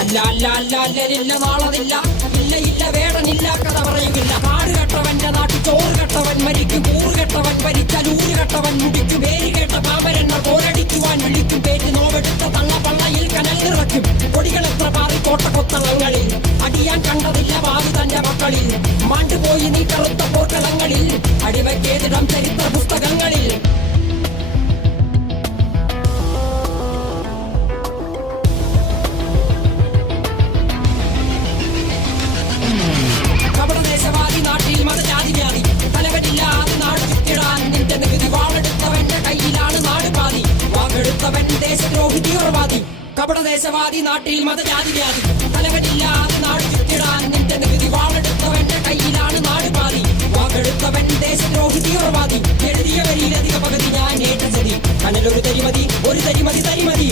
അല്ല അല്ല അല്ല അല്ലലില്ല നാളതില്ല, ഇല്ല ഇല്ല വേടനില്ല കഥ പറയുകില്ല. കാട് കെട്ടവന്റെ നാട്ടിൽ ചോറ് കെട്ടവൻ മരിക്കും, കൂറ് കെട്ടവൻ ഭരിച്ചാൽ ഊര് കെട്ടവൻ മുടിക്കും. പേര് കേട്ട പാമ്പരെണ്ണ പോരടിക്കുവാൻ വിളിക്കും, പേറ്റ് നോവെടുത്ത തള്ള പള്ളയിൽ കനൽ നിറയ്ക്കും. കൊടികൾ എത്ര പാറി കോട്ടക്കൊത്തളങ്ങളിൽ, അടിയാൻ കണ്ടതില്ല ഭാവി തന്റെ മക്കളിൽ. മാണ്ടുപോയി നീ കറുത്ത പോർക്കളങ്ങളിൽ, അടിവയ്ക്കേതിടം ചരിത്ര പുസ്തകങ്ങളിൽ. കപടദേശവാദി നാട്ടിൽ മതജാതി വ്യാധി, തലവനില്ലാതെ നാട് ചുറ്റിടാൻ നിന്റെ നികുതി. വാളെടുത്തവന്റെ കയ്യിലാണ് നാട് പാതി, വാക്കെടുത്തവൻ ദേശദ്രോഹി തീവ്രവാദി. കപടദേശവാദി നാട്ടിൽ മതജാതി വ്യാധി, തലവനില്ലാതെ നാട് ചുറ്റിടാൻ നിന്റെ നികുതി. വാളെടുത്തവന്റെ കയ്യിലാണ് നാട് പാതി, വാക്കെടുത്തവൻ ദേശദ്രോഹി തീവ്രവാദി. എഴുതിയ വരിയിലധിക പകുതി ഞാൻ ഏറ്റ ചതി, കനലൊരു തരിമതി ഒരു തരിമതി തരിമതി.